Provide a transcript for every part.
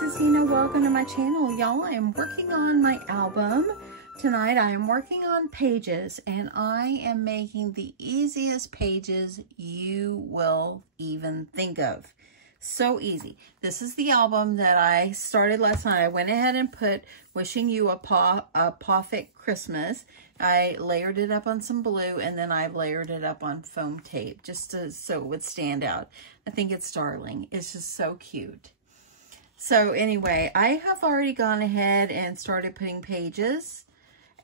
this is Deanna. Welcome to my channel. Y'all, I am working on my album. Tonight I am working on pages, and I am making the easiest pages you will even think of. So easy. This is the album that I started last night. I went ahead and put Wishing You a Perfect Christmas. I layered it up on some blue, and then I layered it up on foam tape just so it would stand out. I think it's darling. It's just so cute. So anyway, I have already gone ahead and started putting pages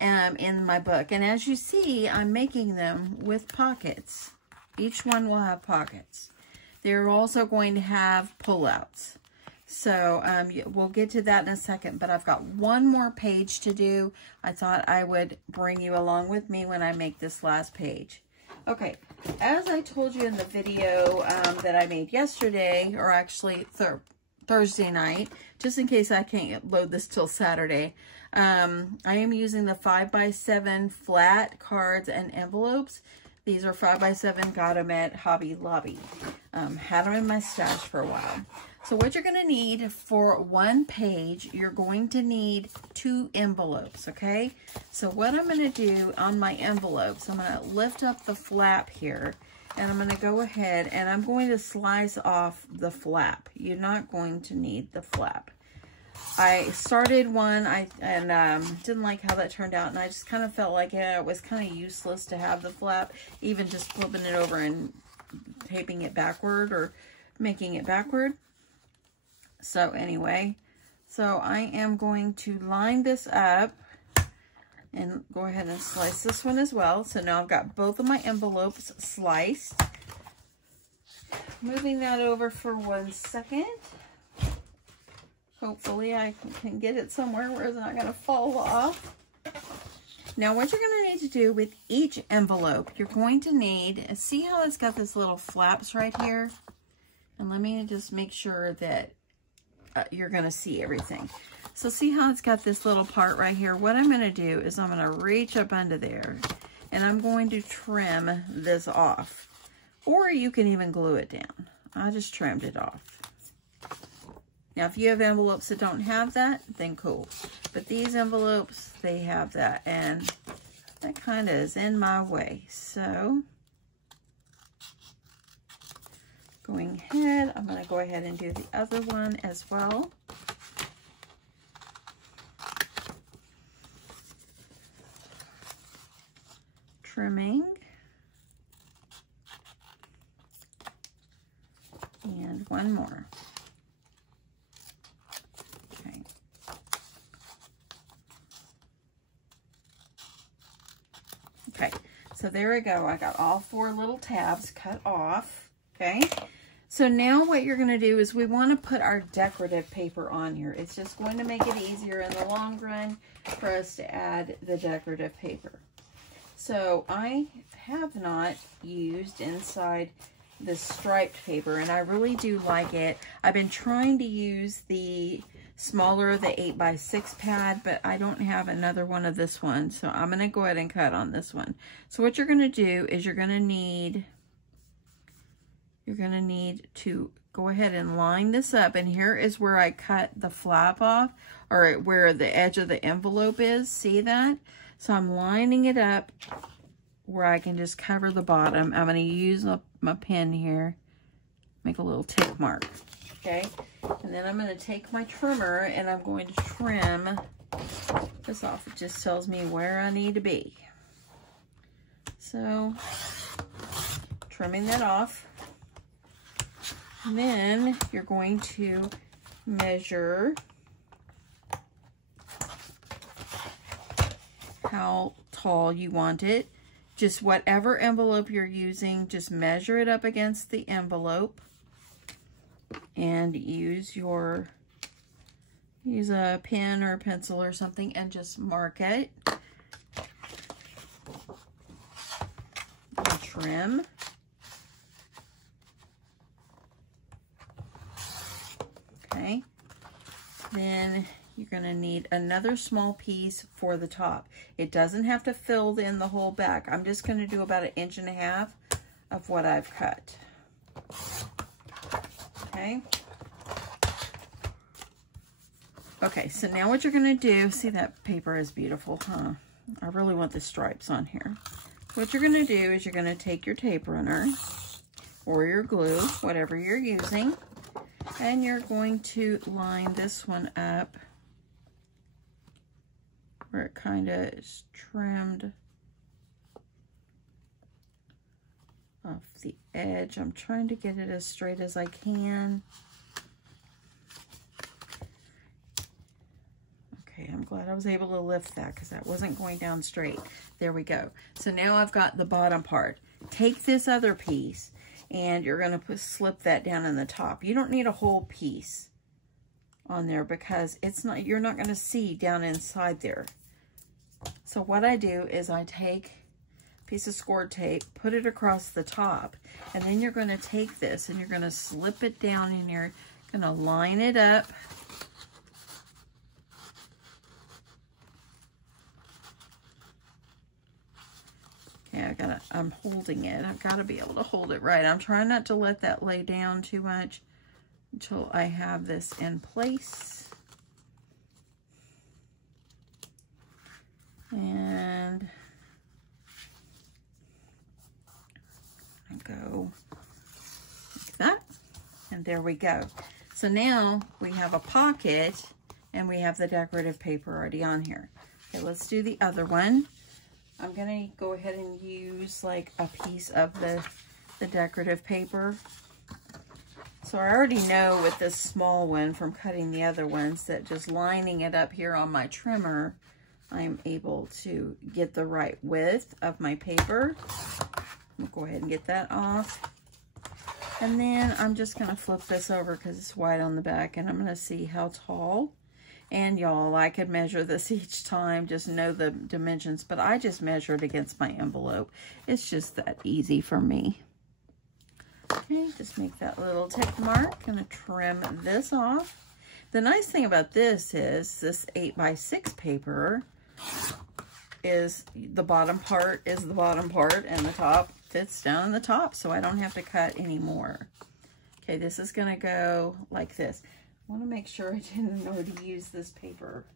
in my book. And as you see, I'm making them with pockets. Each one will have pockets. They're also going to have pullouts. So we'll get to that in a second, but I've got one more page to do. I thought I would bring you along with me when I make this last page. Okay, as I told you in the video that I made yesterday, or actually Thursday night, just in case I can't load this till Saturday, I am using the 5x7 flat cards and envelopes. These are 5x7, got them at Hobby Lobby. Had them in my stash for a while. So what you're going to need for one page, you're going to need 2 envelopes, okay? So what I'm going to do on my envelopes, I'm going to lift up the flap here, and I'm going to go ahead and I'm going to slice off the flap. You're not going to need the flap. I started one and didn't like how that turned out, and I just kind of felt like it was kind of useless to have the flap, even just flipping it over and taping it backward or making it backward. So anyway, so I am going to line this up and go ahead and slice this one as well. So now I've got both of my envelopes sliced. Moving that over for 1 second. Hopefully I can get it somewhere where it's not going to fall off. Now what you're going to need to do with each envelope, you're going to need, see how it's got this little flaps right here? And let me just make sure that you're going to see everything. So see how it's got this little part right here? What I'm going to do is I'm going to reach up under there and I'm going to trim this off. Or you can even glue it down. I just trimmed it off. Now, if you have envelopes that don't have that, then cool. But these envelopes, they have that, and that kind of is in my way. So, going ahead, I'm going to go ahead and do the other one as well. Trimming. And one more. Okay, so there we go. I got all 4 little tabs cut off, okay? So now what you're going to do is we want to put our decorative paper on here. It's just going to make it easier in the long run for us to add the decorative paper. So I have not used inside the striped paper, and I really do like it. I've been trying to use the smaller, the 8x6 pad, but I don't have another one of this one, so I'm going to go ahead and cut on this one. So what you're going to do is you're going to need to go ahead and line this up, and here is where I cut the flap off, or where the edge of the envelope is. See that? So I'm lining it up where I can just cover the bottom. I'm going to use my pen here, make a little tick mark. Okay, and then I'm going to take my trimmer and I'm going to trim this off. It just tells me where I need to be. So, trimming that off. And then you're going to measure how tall you want it. Just whatever envelope you're using, just measure it up against the envelope. And use a pen or a pencil or something and just mark it. And trim. Okay. Then you're going to need another small piece for the top. It doesn't have to fill in the whole back. I'm just going to do about 1.5 inches of what I've cut. Okay. Okay, so now what you're gonna do, see that paper is beautiful, huh? I really want the stripes on here. What you're gonna do is you're gonna take your tape runner or your glue, whatever you're using, and you're going to line this one up where it kind of is trimmed off the edge. I'm trying to get it as straight as I can. Okay, I'm glad I was able to lift that because that wasn't going down straight. There we go. So now I've got the bottom part. Take this other piece and you're going to slip that down in the top. You don't need a whole piece on there because it's not, you're not going to see down inside there. So what I do is I take a piece of score tape, put it across the top, and then you're going to take this and you're going to slip it down and you're going to line it up. Okay, I'm holding it. I've got to be able to hold it right. I'm trying not to let that lay down too much until I have this in place. And I go like that. And there we go. So now we have a pocket and we have the decorative paper already on here. Okay, let's do the other one. I'm going to go ahead and use like a piece of the decorative paper. So I already know with this small one from cutting the other ones that just lining it up here on my trimmer, I'm able to get the right width of my paper. I'll go ahead and get that off. And then I'm just going to flip this over because it's white on the back, and I'm going to see how tall. And y'all, I could measure this each time, just know the dimensions, but I just measure it against my envelope. It's just that easy for me. Okay, just make that little tick mark. Gonna trim this off. The nice thing about this is this 8x6 paper is the bottom part is the bottom part and the top fits down in the top, so I don't have to cut anymore. Okay, this is gonna go like this. I want to make sure I didn't know to use this paper.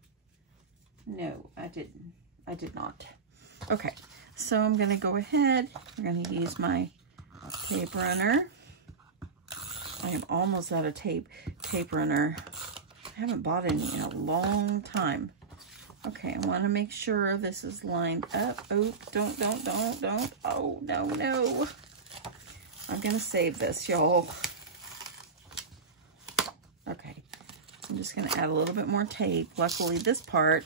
No, I didn't. I did not. Okay, so I'm going to go ahead. I'm going to use my tape runner. I am almost out of tape runner. I haven't bought any in a long time. Okay, I want to make sure this is lined up. Oh, don't. Oh, no. I'm going to save this, y'all. Okay, I'm just going to add a little bit more tape. Luckily, this part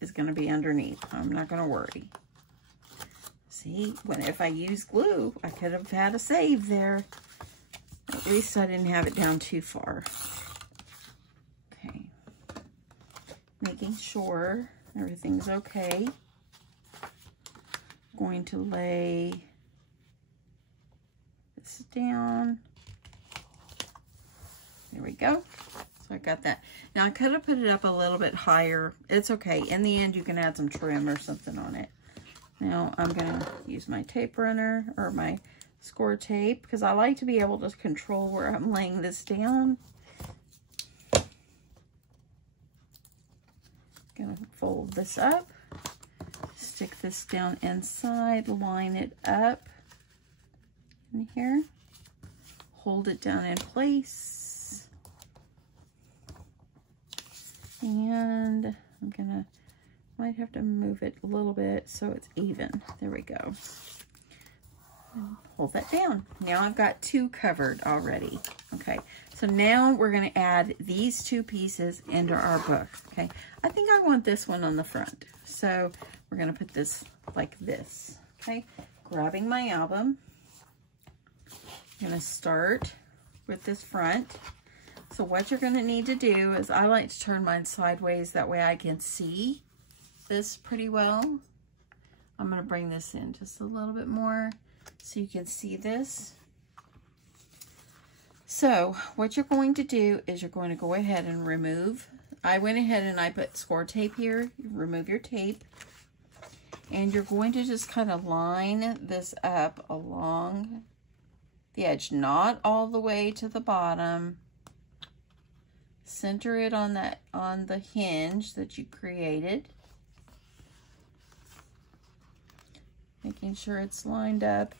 is going to be underneath. I'm not going to worry. See, if I use glue, I could have had a save there. At least I didn't have it down too far. Okay, making sure everything's okay. I'm going to lay this down. There we go. So I got that. Now I could have put it up a little bit higher. It's okay. In the end, you can add some trim or something on it. Now I'm going to use my tape runner or my score tape because I like to be able to control where I'm laying this down. Going to fold this up. Stick this down inside. Line it up in here. Hold it down in place. And I'm might have to move it a little bit so it's even. There we go. And hold that down. Now I've got two covered already. Okay, so now we're going to add these two pieces into our book. Okay, I think I want this one on the front. So we're going to put this like this. Okay, grabbing my album. I'm going to start with this front. So what you're going to need to do is I like to turn mine sideways. That way I can see this pretty well. I'm going to bring this in just a little bit more so you can see this. So what you're going to do is you're going to go ahead and remove. I went ahead and I put score tape here. You remove your tape. And you're going to just kind of line this up along the edge. Not all the way to the bottom. center it on the hinge that you created. Making sure it's lined up.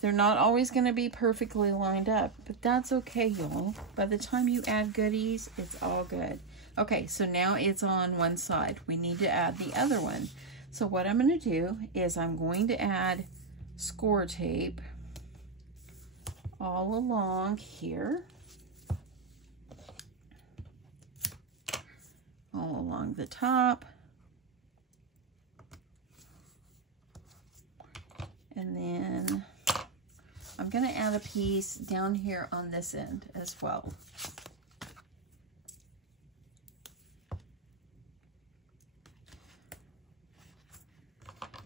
They're not always going to be perfectly lined up, but that's okay, y'all. By the time you add goodies, it's all good. Okay, so now it's on one side. We need to add the other one. So what I'm going to do is I'm going to add score tape all along here. All along the top. And then I'm going to add a piece down here on this end as well.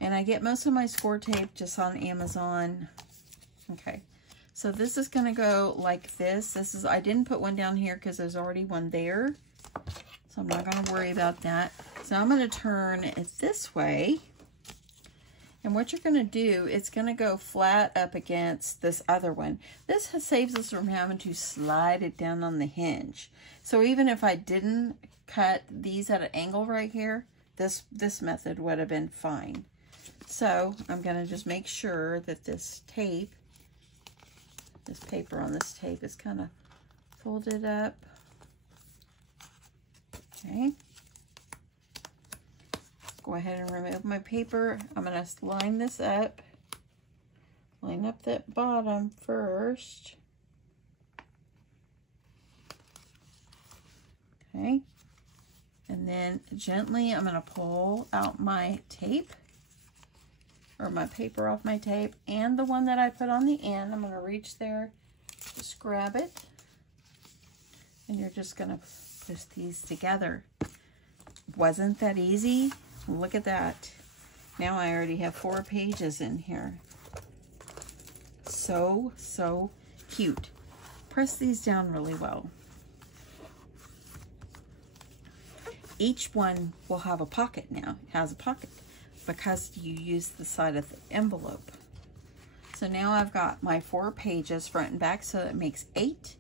And I get most of my score tape just on Amazon. Okay, so this is going to go like this. I didn't put one down here because there's already one there. So I'm not going to worry about that. So I'm going to turn it this way. And what you're going to do, it's going to go flat up against this other one. This saves us from having to slide it down on the hinge. So even if I didn't cut these at an angle right here, this method would have been fine. So I'm going to just make sure that this tape, this paper on this tape is kind of folded up. Okay. Go ahead and remove my paper. I'm going to line this up. Line up that bottom first. Okay. And then gently I'm going to pull out my tape, or my paper off my tape, and the one that I put on the end. I'm going to reach there, just grab it, and you're just going to push these together. Wasn't that easy? Look at that. Now I already have 4 pages in here. So cute. Press these down really well. Each one will have a pocket now. It has a pocket because you use the side of the envelope. So now I've got my 4 pages front and back, so it makes 8.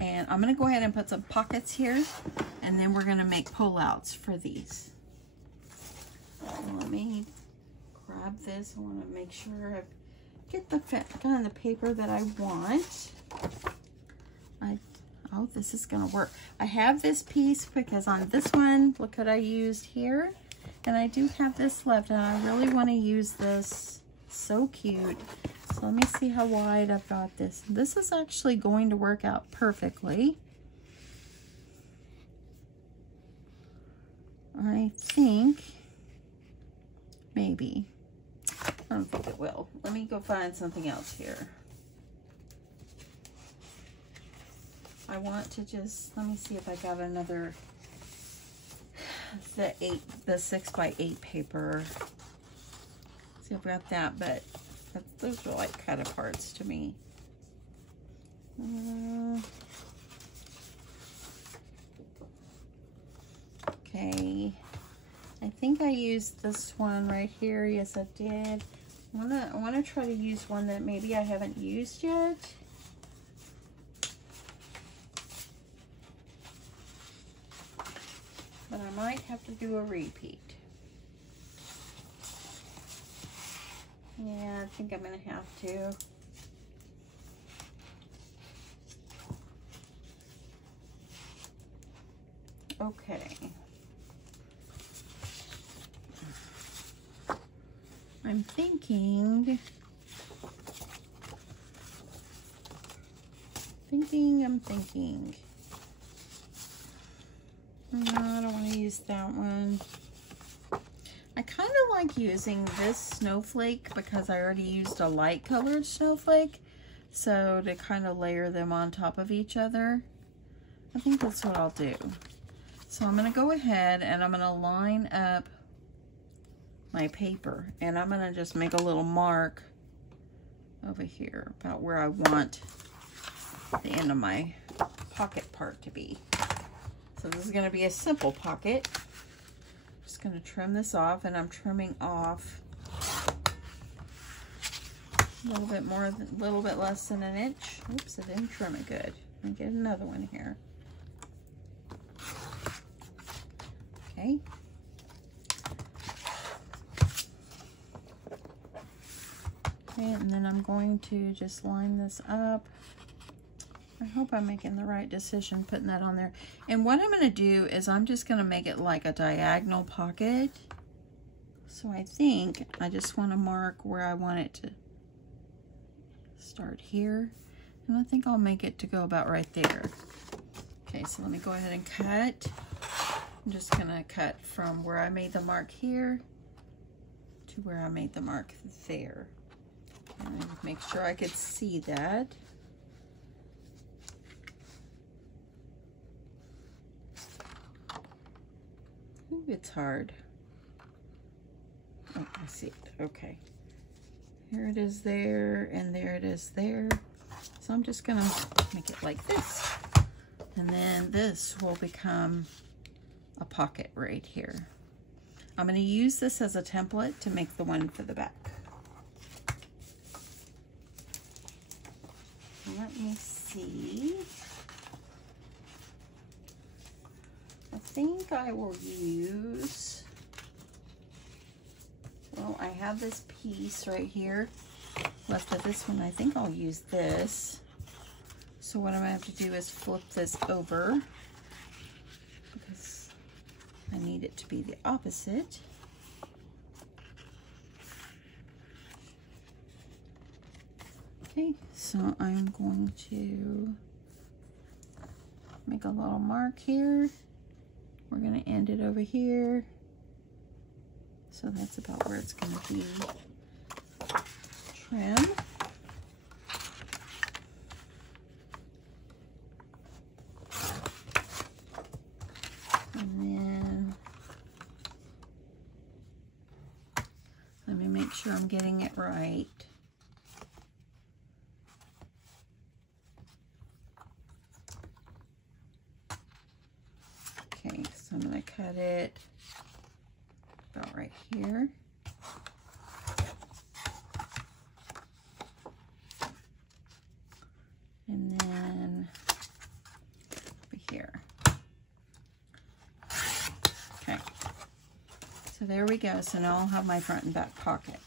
And I'm going to go ahead and put some pockets here, and then we're going to make pullouts for these. So let me grab this. I want to make sure I get the kind of the paper that I want. Oh, this is going to work. I have this piece because on this one, look what I used here. And I do have this left, and I really want to use this. So cute. So let me see how wide I've got this. This is actually going to work out perfectly. I think, maybe. I don't think it will. Let me go find something else here. I want to just, let me see if I got another, the 6x8 paper. See if I got that, but those are like cut aparts to me. Okay, I think I used this one right here. Yes, I did. I wanna try to use one that maybe I haven't used yet. But I might have to do a repeat. Yeah, I think I'm gonna have to. Okay. I'm thinking. No, I don't want to use that one. I kind of like using this snowflake because I already used a light colored snowflake. So to kind of layer them on top of each other, I think that's what I'll do. So I'm going to go ahead and I'm going to line up my paper, and I'm going to just make a little mark over here about where I want the end of my pocket part to be. So this is going to be a simple pocket. Just going to trim this off, and I'm trimming off a little bit more, a little bit less than an inch. Oops, I didn't trim it good. Let me get another one here. Okay. Okay, and then I'm going to just line this up. I hope I'm making the right decision putting that on there. And what I'm going to do is I'm just going to make it like a diagonal pocket. So I think I just want to mark where I want it to start here. And I think I'll make it to go about right there. Okay, so let me go ahead and cut. I'm just going to cut from where I made the mark here to where I made the mark there. And make sure I could see that. Ooh, it's hard. Oh, I see it. Okay. Here it is there, and there it is there. So I'm just gonna make it like this. And then this will become a pocket right here. I'm gonna use this as a template to make the one for the back. Let me see. I think I will use, well, I have this piece right here left of this one. I think I'll use this. So what I'm gonna have to do is flip this over because I need it to be the opposite. Okay, so I'm going to make a little mark here. We're going to end it over here. So that's about where it's going to be trim. And then let me make sure I'm getting it right. Okay, so I'm going to cut it about right here. And then over here. Okay, so there we go. So now I'll have my front and back pocket.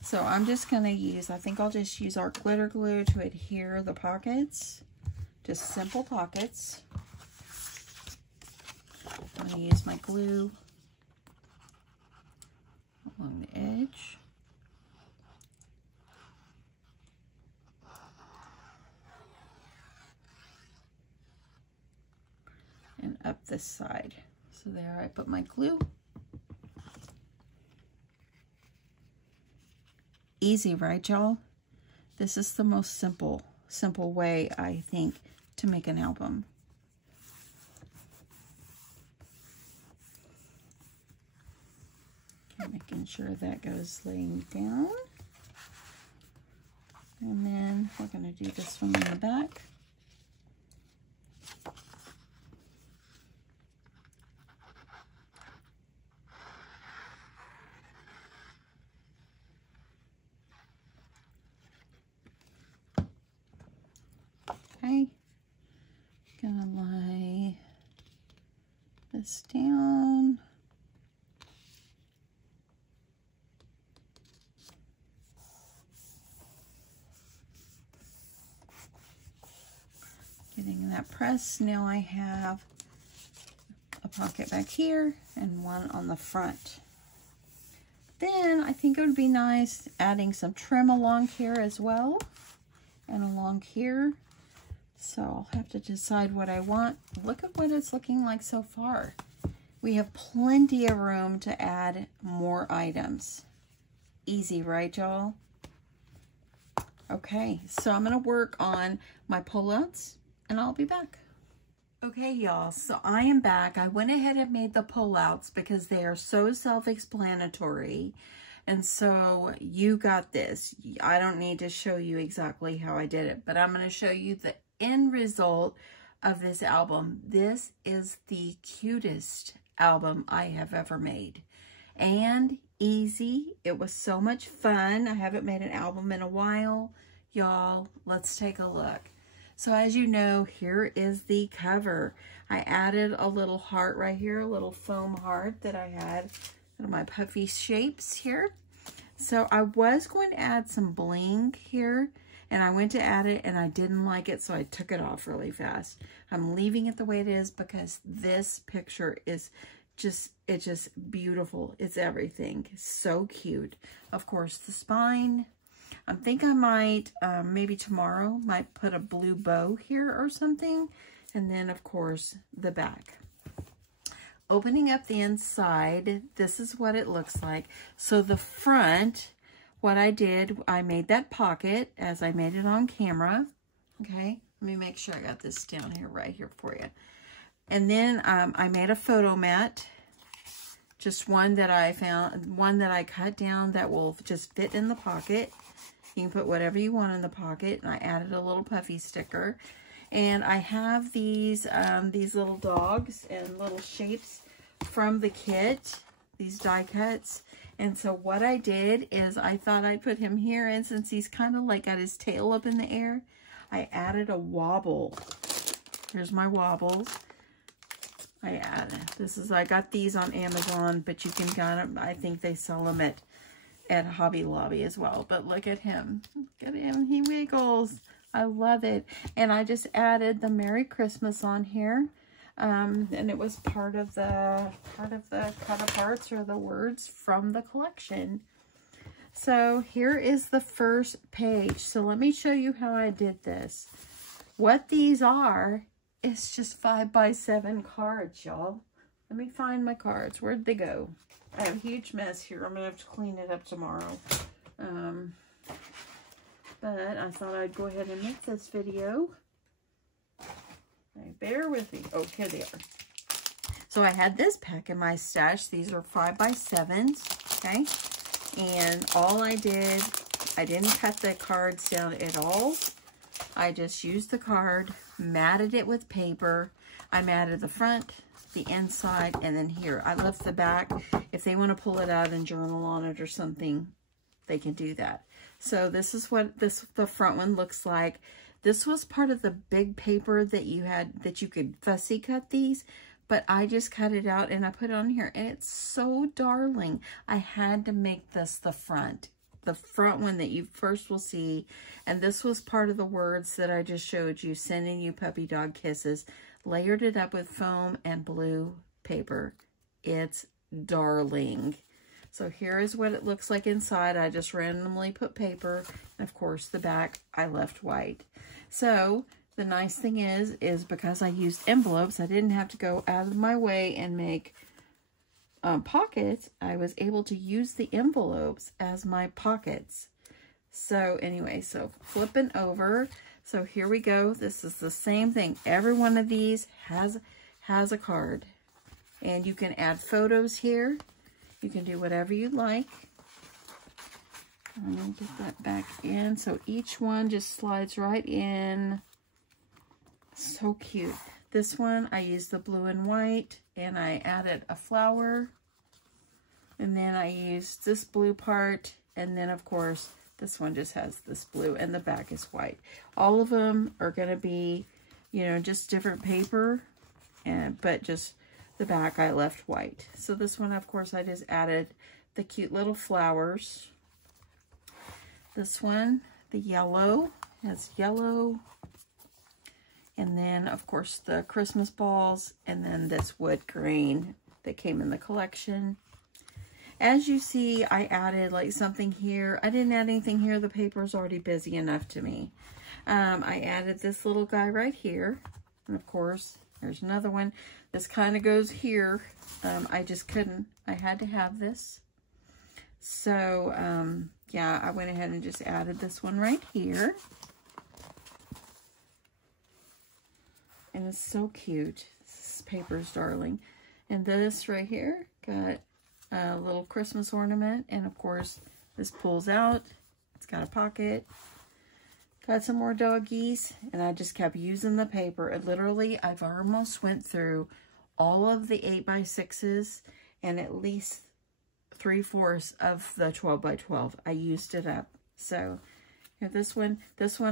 So I'm just going to use, I think I'll just use our glitter glue to adhere the pockets. Just simple pockets. I'm going to use my glue along the edge. And up this side. So there I put my glue. Easy, right, y'all? This is the most simple way, I think, to make an album. Making sure that goes laying down. And then we're going to do this one in the back. Okay. Gonna lay this down. Getting that press. Now I have a pocket back here and one on the front. Then I think it would be nice adding some trim along here as well and along here. So I'll have to decide what I want. Look at what it's looking like so far. We have plenty of room to add more items. Easy, right, y'all? Okay, so I'm gonna work on my pullouts and I'll be back. Okay, y'all, so I am back. I went ahead and made the pullouts because they are so self-explanatory. And so you got this. I don't need to show you exactly how I did it, but I'm going to show you the end result of this album. This is the cutest album I have ever made. And easy. It was so much fun. I haven't made an album in a while. Y'all, let's take a look. So as you know, here is the cover. I added a little heart right here, a little foam heart that I had in my puffy shapes here. So I was going to add some bling here, and I went to add it and I didn't like it, so I took it off really fast. I'm leaving it the way it is because this picture is it's just beautiful. It's everything. So cute. Of course, the spine. I think I might, maybe tomorrow, might put a blue bow here or something. And then, of course, the back. Opening up the inside, this is what it looks like. So the front, what I did, I made that pocket as I made it on camera. Okay, let me make sure I got this down here, right here for you. And then I made a photo mat, just one that I found, one that I cut down that will just fit in the pocket. You can put whatever you want in the pocket. And I added a little puffy sticker. And I have these little dogs and little shapes from the kit, these die cuts. And so what I did is I thought I'd put him here, and since he's kind of like got his tail up in the air, I added a wobble. Here's my wobbles. I got these on Amazon, but you can get them. I think they sell them at Hobby Lobby as well. But look at him. Look at him. He wiggles. I love it. And I just added the Merry Christmas on here. And it was part of the cut aparts or the words from the collection. So here is the first page. So let me show you how I did this. What these are, it's just 5x7 cards, y'all. Let me find my cards. Where'd they go? I have a huge mess here. I'm going to have to clean it up tomorrow. But I thought I'd go ahead and make this video. Okay, bear with me. Oh, here they are. So I had this pack in my stash. These are 5x7s, okay? And all I did, I didn't cut the cards down at all. I just used the card, matted it with paper. I matted the front, the inside, and then here. I left the back. If they want to pull it out and journal on it or something, they can do that. So this is what the front one looks like. This was part of the big paper that you had, that you could fussy cut these, but I just cut it out and I put it on here, and it's so darling. I had to make this the front one that you first will see. And this was part of the words that I just showed you, sending you puppy dog kisses. Layered it up with foam and blue paper. It's darling. So here is what it looks like inside. I just randomly put paper. And of course, the back I left white. So the nice thing is because I used envelopes, I didn't have to go out of my way and make pockets. I was able to use the envelopes as my pockets. So anyway, so flipping over. So here we go. This is the same thing. Every one of these has a card. And you can add photos here. You can do whatever you like. I'm going to get that back in. So each one just slides right in. So cute. This one, I used the blue and white, and I added a flower. And then I used this blue part, and then, of course, this one just has this blue, and the back is white. All of them are going to be, you know, just different paper, but just the back I left white. So this one, of course, I just added the cute little flowers. This one, the yellow, has yellow. And then, of course, the Christmas balls, and then this wood green that came in the collection. As you see, I added like something here. I didn't add anything here. The paper is already busy enough to me. I added this little guy right here. And of course, there's another one. This kind of goes here. I just couldn't. I had to have this. So, yeah, I went ahead and just added this one right here. And it's so cute. This paper's darling. And this right here got a little Christmas ornament. And of course, this pulls out. It's got a pocket. Got some more doggies. And I just kept using the paper. And literally, I've almost went through all of the 8x6s and at least 3/4 of the 12x12. I used it up. So Here, this one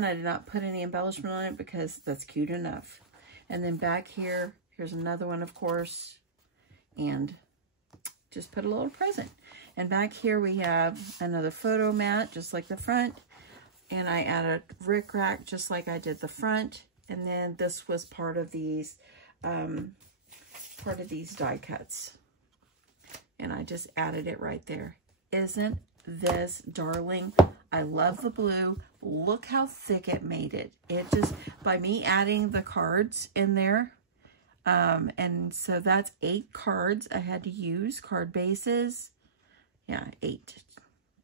I did not put any embellishment on it because that's cute enough. And then back here, here's another one, of course, and just put a little present. And back here we have another photo mat, just like the front. And I added rickrack, just like I did the front. And then this was part of these die cuts. And I just added it right there. Isn't this darling? I love the blue. Look how thick it made it. It just, by me adding the cards in there, and so that's 8 cards I had to use, card bases. Yeah, 8.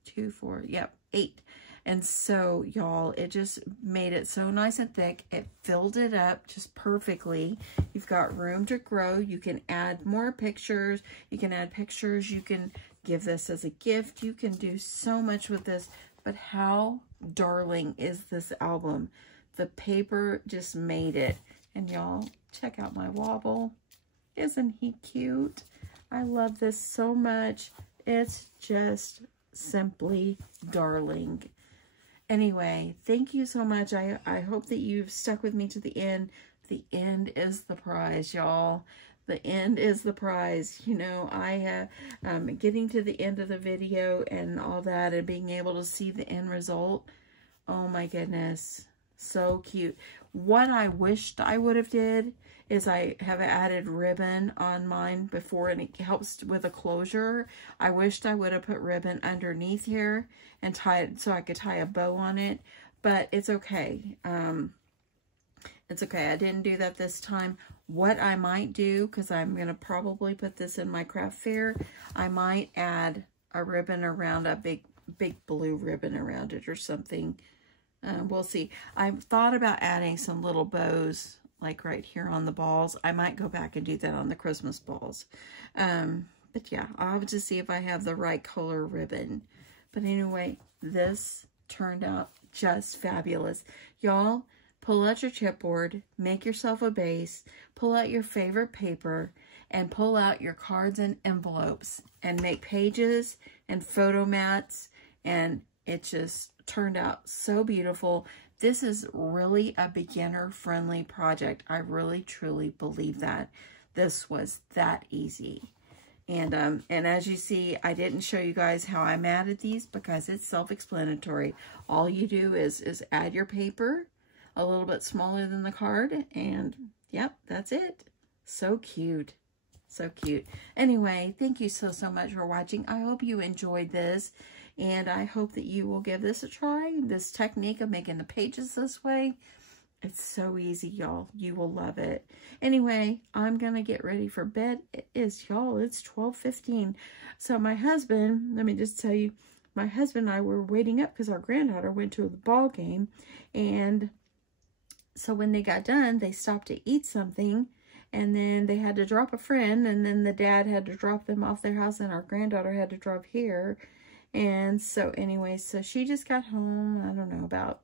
2, 4, yep, 8. And so, y'all, it just made it so nice and thick. It filled it up just perfectly. You've got room to grow. You can add more pictures. You can add pictures. You can give this as a gift. You can do so much with this. But how darling is this album? The paper just made it. And y'all, check out my wobble. Isn't he cute? I love this so much. It's just simply darling. Anyway, thank you so much. I hope that you've stuck with me to the end. The end is the prize, y'all. The end is the prize. You know, I have getting to the end of the video and all that and being able to see the end result. Oh my goodness. So cute. What I wished I would have did is I have added ribbon on mine before, and it helps with a closure. I wished I would have put ribbon underneath here and tie it so I could tie a bow on it, but it's okay. It's okay. I didn't do that this time. What I might do, because I'm going to probably put this in my craft fair, I might add a ribbon around, a big blue ribbon around it or something. We'll see. I've thought about adding some little bows like right here on the balls. I might go back and do that on the Christmas balls. But yeah, I'll have to see if I have the right color ribbon. But anyway, this turned out just fabulous. Y'all, pull out your chipboard, make yourself a base, pull out your favorite paper, and pull out your cards and envelopes and make pages and photo mats, and it just turned out so beautiful. This is really a beginner-friendly project. I really, truly believe that. This was that easy. And as you see, I didn't show you guys how I matted these because it's self-explanatory. All you do is add your paper a little bit smaller than the card, and yep, that's it. So cute. So cute. Anyway, thank you so much for watching. I hope you enjoyed this. And I hope that you will give this a try. This technique of making the pages this way. It's so easy, y'all. You will love it. Anyway, I'm going to get ready for bed. It is, y'all, it's 12:15. So my husband, let me just tell you, my husband and I were waiting up because our granddaughter went to the ball game. And so when they got done, they stopped to eat something. And then they had to drop a friend. And then the dad had to drop them off their house. And our granddaughter had to drop here. And so anyway, so she just got home, I don't know, about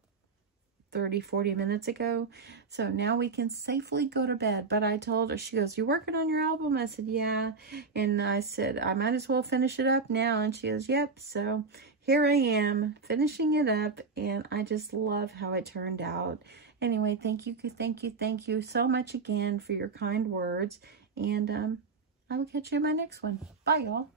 30-40 minutes ago. So now we can safely go to bed. But I told her, she goes, "You working on your album?" I said, "Yeah." And I said, "I might as well finish it up now." And she goes, "Yep." So here I am finishing it up, and I just love how it turned out. Anyway, thank you so much again for your kind words. And I will catch you in my next one. Bye, y'all.